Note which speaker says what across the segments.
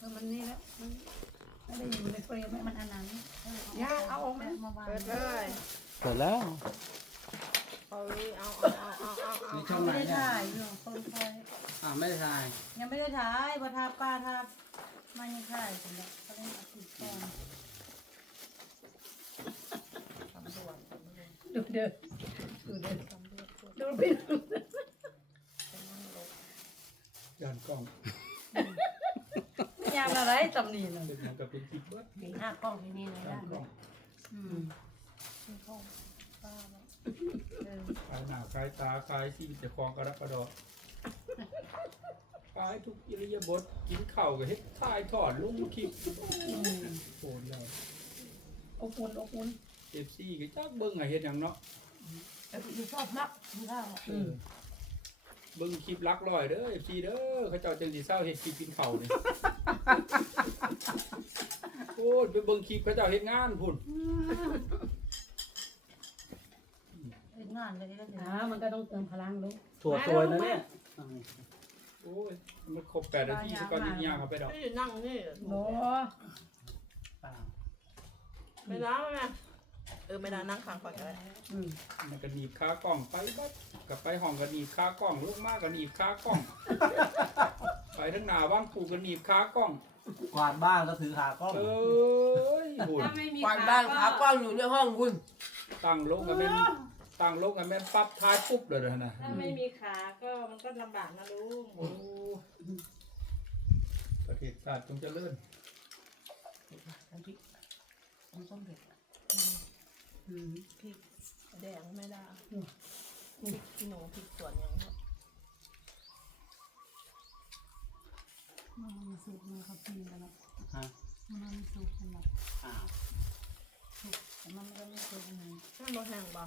Speaker 1: มันนี่แล้วไม่ได้อยู่ในเฟรมมันอันนั้นย่าเอาออกมา
Speaker 2: เ
Speaker 1: วาง
Speaker 2: ปิดเลย
Speaker 3: เปิดแล้ว
Speaker 2: เอา
Speaker 3: ในช่องไหน
Speaker 1: ไม่ได้
Speaker 3: เนี่ย
Speaker 1: ถ่ายอยู่คนคอย
Speaker 3: ไม่ได้ถ่าย
Speaker 1: ยังไม่ได้ถ่ายพอทาป้าทาไม่ยังถ่ายถึงแล้วก็เล่นเอาผิดก่อนดูเด้อดูพี่
Speaker 3: ย้อนกล้อง
Speaker 1: ยามอะไรตำหนิน่ะ
Speaker 3: เด็กมันก็เป็นคลิปเบิด
Speaker 1: ถึงห้ากล้องที่นี่เลย
Speaker 3: ย้อ
Speaker 1: ได้
Speaker 3: นกล้อง ขายหน้าขายตาขายสิ่งจะคลองกระดับกระดอขายทุกอิริยาบถกินข้าวก็เฮ็ดถ่ายทอดลงคลิปโอ้ย
Speaker 1: อบอุ่นอบอุ่น
Speaker 3: FC ก็จักเบิ่งให้เฮ็ดหยังเนาะ
Speaker 1: อยู่ชอบนักกินข้าว
Speaker 3: เบิ่งคลิปหลักร้อยเด้อ FC เด้อเขาเจ้าจังสิเศร้าเฮ็ดคลิปกินข้าวนี่โอ้ยไปเบิ่งคลิปเขาเจ้าเฮ็ดงานพุ่น
Speaker 1: เป็นงานเลยนะมันก็ต้องเติมพลังลูก
Speaker 3: ถั่วตัวนะเนี่ยโอ้ยมันครบ8นาทีซะก่อนยิ่งยากเข้าไปดอก
Speaker 2: ที่นั่งนี่
Speaker 1: โอ้
Speaker 2: ไม่ได้ไหมไม่ได้นั่งข้างก่อนก็ได้
Speaker 3: มันก็หนีบขากล้องไปบัดกับไปห้องก็หนีบขากล้องลูกมากก็หนีบขากล้อง ไปทั้งหน้าว่างปู่ก็หนีบขากล้อง
Speaker 4: กวาดบ้านก็ถือขากล้อง
Speaker 3: เอ้ยหุ่น
Speaker 5: กวาดบ้านขากว้างอยู่ในห้องคุณ
Speaker 3: ตั้งลงกันเป็นตั้งลงกันเป็นปั๊บท้ายปุ๊บเลยนะ
Speaker 2: ถ้าไม่มีขาก็มันก็ลำบากนะลุง
Speaker 3: โอ้ประเทศชาติจงเจริญ
Speaker 1: มันต้องเด็ด
Speaker 2: พริกแดงไม่ได้พริกขี้หนูพริกสวนอย่างเงี้ย
Speaker 1: มันสุกมันเขากินกันแล้ว
Speaker 4: ฮะ
Speaker 1: มันสุกกันแล้ว
Speaker 4: อ้าว
Speaker 1: สุกแต่มันก็ไม่สุกนะ
Speaker 2: ถ้าเราแห้งบ่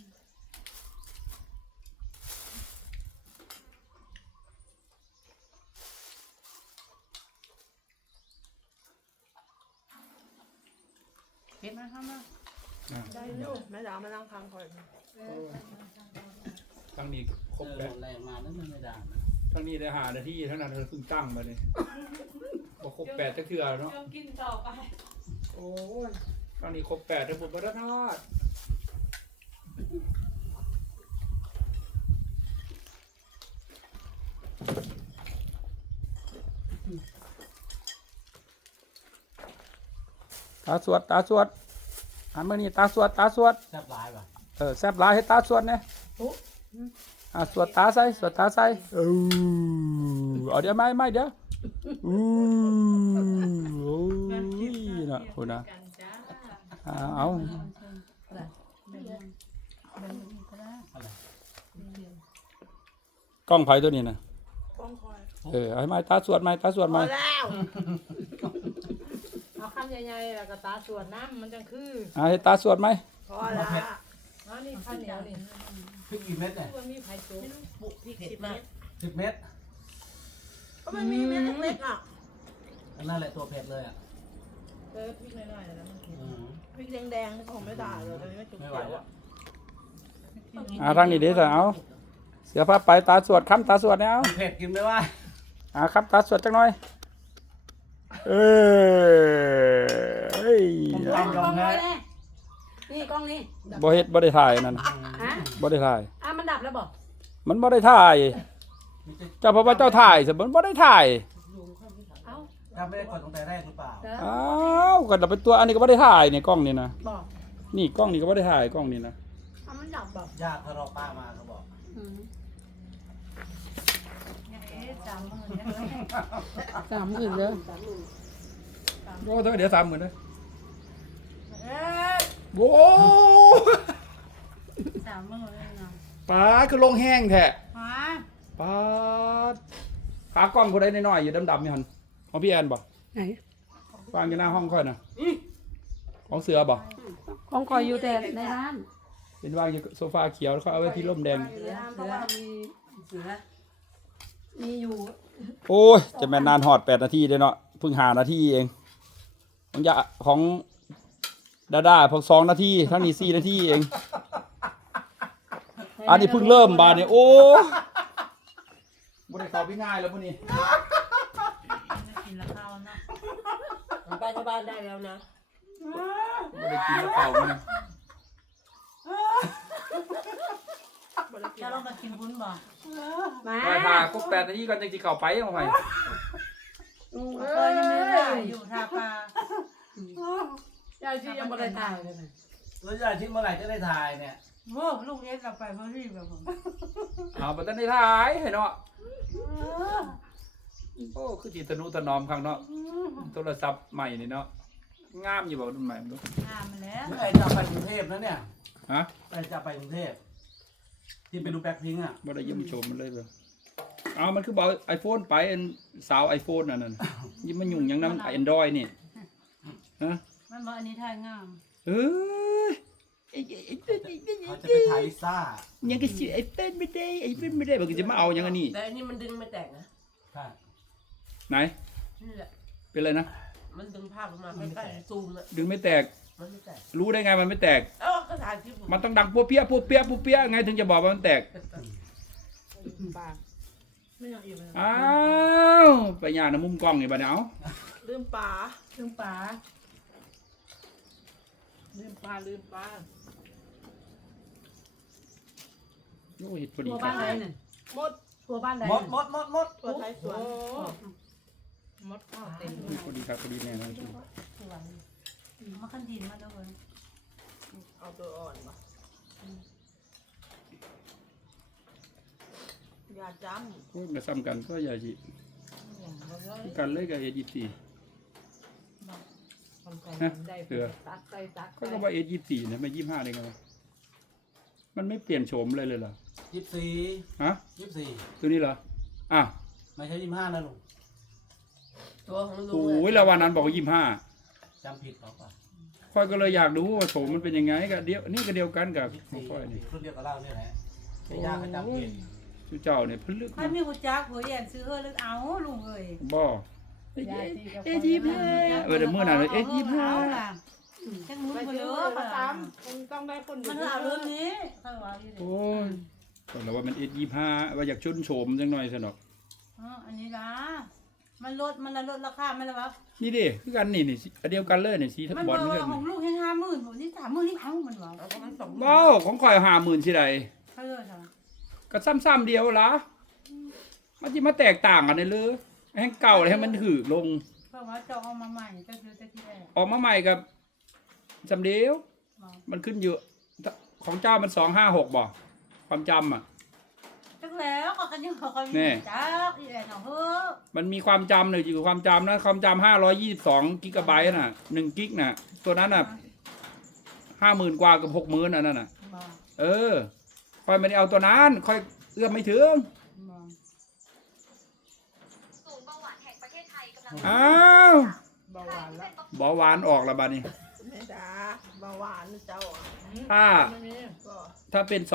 Speaker 1: เห็นไหมครับมา
Speaker 2: ได้ลูกแม่ดาวมานั่งข้างก่อน
Speaker 3: ทั้งนี้ครบ
Speaker 4: เจ
Speaker 3: แล้ว
Speaker 4: อแรงมาแล้วมันไม่ได้นะ
Speaker 3: ทั้งนี้ได้หานาทีทั้งนั้นเพิ่งตั้งมาเลยพอครบ8จะเทื่อเนาะ
Speaker 2: ต้องกินต่อไป
Speaker 3: โอ้ยตอนนี้ครบ8ทั้งหมดบรรทัดตาสวดอันเมื่อนี้ตาสวด
Speaker 4: แซ่บหลายป่ะ
Speaker 3: แซ่บหลายให้ตาสวดเนี่ยสวดตาใส่เอาเดี๋ยวไม่เดี๋ยวโอ้ยน่ะคุณนะเอากล้องไผ่ตัวนี้นะ
Speaker 2: ป้องคอย
Speaker 3: เอาให้ตาสวดไหม
Speaker 2: พอแล้ว
Speaker 1: เอาคำใหญ่ๆแล้วก็ตาสวดน้ำมันจังคือ
Speaker 3: ให้ตาสวดไหม
Speaker 2: พอแล้ว
Speaker 1: อ๋อนี่ข้าวเหนียวนี่
Speaker 4: พริกกี่เม็ดเนี่ย
Speaker 1: ตัวมีไผ่จุ๊บ
Speaker 2: บุกพริก10 เม็ด
Speaker 4: 10 เม็ด
Speaker 2: ก็มันมีเม็ดเล็กๆอ่ะ
Speaker 4: อันนั่นแหละตัวเผ็ดเลยอ่ะ
Speaker 1: พริกน้อยๆแล้วมันกิน
Speaker 2: พริกแดงๆผมไม่ได้เลยตอนนี้ไม่จุก
Speaker 4: ไม่ไหว
Speaker 2: เขียว
Speaker 4: แล้ว
Speaker 3: ทางนี้เดี๋ยวจะเอาเสือผ้าไปตาสวดคำตาสวดเนี่ยเอา
Speaker 4: เผ็ดกินไม่ไหว
Speaker 3: คำตาสวดจังหน่อยเฮ้ย
Speaker 4: ตามยอมแพ้
Speaker 1: นี่กล้องนี่
Speaker 3: บ่ได้ถ่ายนั่น
Speaker 1: ฮะ
Speaker 3: บ่ได้ถ่าย
Speaker 1: มันดับแล้วบอก
Speaker 3: มันบ่ได้ถ่ายเจ้าพระว่าเจ้าถ่ายสิมันบ่ได้ถ่าย
Speaker 1: เอ้า
Speaker 4: ถ้าไม่ได้กดตั้งแต่แรกหรือเปล่า
Speaker 3: อ้าวก็ดับเป็นตัวอันนี้ก็บ่ได้ถ่ายนี่กล้องนี่นะ
Speaker 1: บอก
Speaker 3: นี่กล้องนี่ก็บ่ได้ถ่ายกล้องนี่นะ
Speaker 1: มันดับบอก
Speaker 4: ญาติเขารอป้ามาเขาบอก
Speaker 1: 30,000เลย
Speaker 3: โอ้เท่าเดี๋ยว30,000เด้อ
Speaker 1: เอ๊ะ
Speaker 3: โอ้
Speaker 1: 30,000เลยนะ
Speaker 3: ปาดคือลงแห้งแท้
Speaker 1: ฮะ
Speaker 3: ปาดขากล้องผู้ใดน้อยๆอยู่ดำๆอยู่หั่นของพี่แอนบ่
Speaker 1: ไหน
Speaker 3: วางอยู่หน้าห้องค่อยน่ะของเสือบ่
Speaker 1: ของคอยอยู่แต่ในร้าน
Speaker 3: เป็นวางอยู่โซฟาเขียวแล้วเขาเอาไว้ที่ร่มแดง
Speaker 1: เสือมีอยู่
Speaker 3: โอ้ยจะแม่นนานฮอด8นาทีเด้เนาะเพิ่ง5นาทีเองของยะของดาพอ2นาทีทั้งนี้4นาทีเองอันนี้เพิ่งเริ่มบาดนี่โอ้บ่ได้เข้าไปง่ายแล้วพุ่นนี่
Speaker 1: กินแล้วข้าวเนาะ
Speaker 5: ที่บ้านได้แล้วนะ
Speaker 3: ไม่ได้กินกระเป๋ามันนะ
Speaker 2: บ่ได้กิน
Speaker 1: จะลองมากินบุญบ่
Speaker 5: มา
Speaker 3: ไปถ่ายครบ8 นาทีก่อนจังสิเข้าไปเอาไป
Speaker 1: ก็ยังไม่ได้อยู่ทาปลาย
Speaker 5: ายที่ยังไม่ได้ตายเลยนะ
Speaker 4: แล้วยายที่เมื่อไหร่จะได้ถ่ายเนี่ย
Speaker 1: โว้ลูกเอสเราไปเพื่อที่แบบผม
Speaker 3: เอาบ่ทันได้ถ่ายให้เนาะโอ้คือจิตนุถนอมข้างเนาะโทรศัพท์ใหม่นี่เนาะงามอยู่บ่รุ่นใหม่บ่
Speaker 1: งามมาแล้ว
Speaker 4: เมื่อไหร่จะไปกรุงเทพนะเนี่ย
Speaker 3: ฮะ
Speaker 4: เมื่อไหร่จะไปกรุงเทพที่ไปดูแบ็คพิงค์อ่ะ
Speaker 3: บ่ได้เยี่ยมชมมันเลยเบ่เอามันคือบ่เอา iPhone ไปอันสาว iPhone นั่นน่ะยิ่งมันยุ่งหยังนำ Android นี่ฮะ
Speaker 1: มันบอกอันนี้ทายงาม
Speaker 3: เอ้ย
Speaker 4: เขาจะไปถ่ายลิซ่า
Speaker 3: ยังก็สิไอ้เป็นไม่ได้ไอ้เป็นไม่ได้บ่ก็จะมาเอาหยังอันนี้
Speaker 5: แต่อันนี้มันดึงไม่แตกนะ
Speaker 4: ใช่
Speaker 3: ไหน
Speaker 5: นี่แหละ
Speaker 3: เป็นอะไรนะ
Speaker 5: มันดึงภาพออกมาใกล้ๆซูมอะ
Speaker 3: ดึงไม่แตก
Speaker 5: มันไม่แตก
Speaker 3: รู้ได้ไงมันไม่แตก
Speaker 5: เอ้าก็ถ่ายคลิป
Speaker 3: มันต้องดังปัวเปียปัวเปียปัวเปียไงถึงจะบอกว่ามันแตก
Speaker 2: ปากไม่อยากอยู่เลย
Speaker 3: อ้าวไปย่างน้ำมุมกล้องนี่บัดนี้เอา
Speaker 2: ลืมปลา
Speaker 1: ถึงป๋า
Speaker 2: ลืมปลาลืมปลา
Speaker 3: โอ้เห็ดพอดี
Speaker 1: ตัว
Speaker 3: ครั
Speaker 1: บ้าน
Speaker 3: บ
Speaker 1: ไหนเนี่ย
Speaker 2: หมด
Speaker 1: ตัวบ้านไหน
Speaker 4: มดมดมดมด
Speaker 2: ตัวไทยสวนหมดข้าวเต็ม
Speaker 3: พอดีครับพอดีแน่นอน
Speaker 1: มาขั้นดินมาด้วย
Speaker 2: เอาตัวอ่อนป่ะอย่าจ
Speaker 3: พวกมาซ้ำกันก็อย่าจิ
Speaker 2: ำ
Speaker 3: กันเลยกับเอ24
Speaker 2: ทำใจได้
Speaker 3: เสือ
Speaker 2: ตัดใจตัด
Speaker 3: ก็ว่าA24นะไม่25ได้ไงวะมันไม่เปลี่ยนโฉมเลยเหรอ
Speaker 4: 24
Speaker 3: ฮะ
Speaker 4: 24
Speaker 3: ตัวนี้เหรออ้าว
Speaker 4: ไม่ใช่25นะลุง
Speaker 5: ตัวของลุง
Speaker 3: โอ้ยแล้ววันนั้นบอกว่า25
Speaker 4: จำผิดเปล่า
Speaker 3: ค่อยก็เลยอยากรู้ว่าโฉมมันเป็นยังไงก็เดียวนี่ก็เดียวกันกับของค่อยนี่
Speaker 4: รุ่นเดียวกับเราเนี่ยแหละไม่ยากก็จำผิด
Speaker 3: ชูเจ้าเนี่ยเพิ่นลึก
Speaker 1: ใครมีหัวจักหัวแย่ซื้อเฮ้ยลึกเอาลุงเอ้ย
Speaker 3: บ่เอ25เดี๋ยวมื้อนั้นเลยA25
Speaker 1: ล่ะจังมุ้ง
Speaker 2: ไป
Speaker 1: ไป
Speaker 2: เจ
Speaker 1: เล
Speaker 2: อย ประจำคงต้องได้คน
Speaker 1: มันเอารุ่นนี้เขาว่าอยู่เลย
Speaker 3: โอ้ยก็แล้วว่ามันA25ว่าอยากชนโฉมจังหน่อยซะเนาะ
Speaker 1: อันนี้ละมันลดราคาไม่ละวะ
Speaker 3: นี่ดิคือกันนี่อันเดียวกันเลยนี่สีทับบ
Speaker 1: มัน
Speaker 3: อล
Speaker 1: บ
Speaker 3: เหมื
Speaker 1: อ
Speaker 3: อก นกัน
Speaker 1: ของลูกให้50,000ผมนี่30,000นี่เอามันวะ
Speaker 5: เอาก็มันสอง
Speaker 3: ว้าวของข่อย50,000สิใด
Speaker 1: เขาเลยค่ะ
Speaker 3: ก็ซ้ำๆเดียวล่ะมันสิมาแตกต่างกันได้เลยแห่งเก่าเลยให้มันถือลง
Speaker 1: เพราะว่าจะเอามาใหม่ก็คือจะที่แรก
Speaker 3: ออกมาใหม่กับจำเดียว มันขึ้นอยู่ของเจ้ามัน256บ่ความจำอ่ะ
Speaker 1: จักแล้วก็กันยังเขา
Speaker 3: แน่
Speaker 1: จักอีแอนเอาเฮ้อ
Speaker 3: มันมีความจำหนึ่งอยู่กับความจำนะความจำ522กิกะไบต์น่ะ1กิกน่ะ ตัวนั้นน่ะ50,000 กว่ากับ60,000อันนั้นน่ะ
Speaker 1: บอก
Speaker 3: เออค่อยไม่ได้เอาตัวนั้นค่อยเอื้อมไม่ถึง
Speaker 1: บอก
Speaker 6: ศูนย์เบาหวานแห่งประเทศไทยกำลัง
Speaker 3: อ้าว
Speaker 2: เบาหวานละ
Speaker 3: เบาหวานออกแล้วบัดนี้
Speaker 2: ไม่ด่าเบาหวานเจ้าอ่ะ
Speaker 3: ถ้า
Speaker 2: ไม่มีก็
Speaker 3: ถ้าเป็น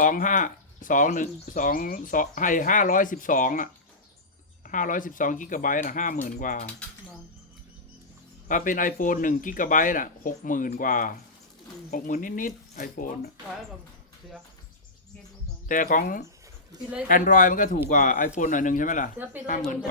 Speaker 3: ให้512อ่ะ512กิกะไบต์น่ะ50,000 กว่า
Speaker 1: บอก
Speaker 3: ถ้าเป็น iPhone 1กิกะไบต์น่ะ60,000 กว่า 60,000 นิดๆ iPhone น่ะ
Speaker 2: ไว้กับเสือ
Speaker 1: เฮ็ดดูบอก
Speaker 3: แต่ของ
Speaker 5: ปิดเลย
Speaker 3: Android มันก็ถูกกว่า iPhone หน่อยหนึงใช่ไหมล่ะ
Speaker 5: เสือปิดเลย
Speaker 3: 50,000 กว่า